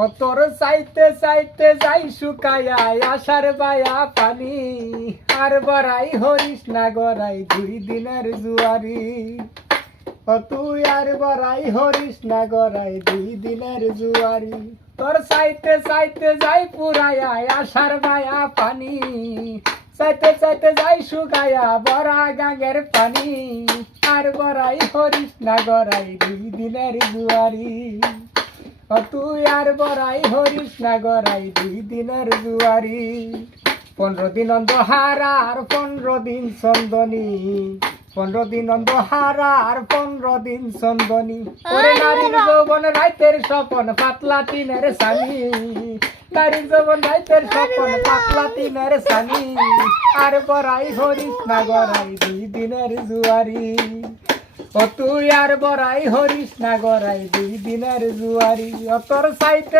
ও তোর চাইতে চাইতে যাই শুকায়া আশার বায়া পানি আর বড়াই হরিস না গড়াই 2 দিনের জুয়ারি ও তুই আর বড়াই হরিস না গড়াই 2 দিনের জুয়ারি তোর চাইতে চাইতে যাই পুরায়া আশার বায়া পানি চাইতে চাইতে যাই শুকায়া বড়া গাঙ্গের পানি আর বড়াই হরিস না গড়াই 2 দিনের জুয়ারি ও তুই আর বড়াই হরিস না গড়াই 2 দিনের জুয়ারি 15 দিন অন্ধহারা আর 15 দিন চন্দনী 15 দিন অন্ধহারা আর 15 দিন চন্দনী ওরে নারীর যৌবন রাইতের স্বপন পাতলা টিনের সানি নারীর যৌবন রাইতের স্বপন পাতলা টিনের সানি আর বড়াই হরিস না গড়াই 2 দিনের জুয়ারি ও তুই আর বড়াই হরিস না গড়াই 2 দিনের জুয়ারি ও তোর সাইতে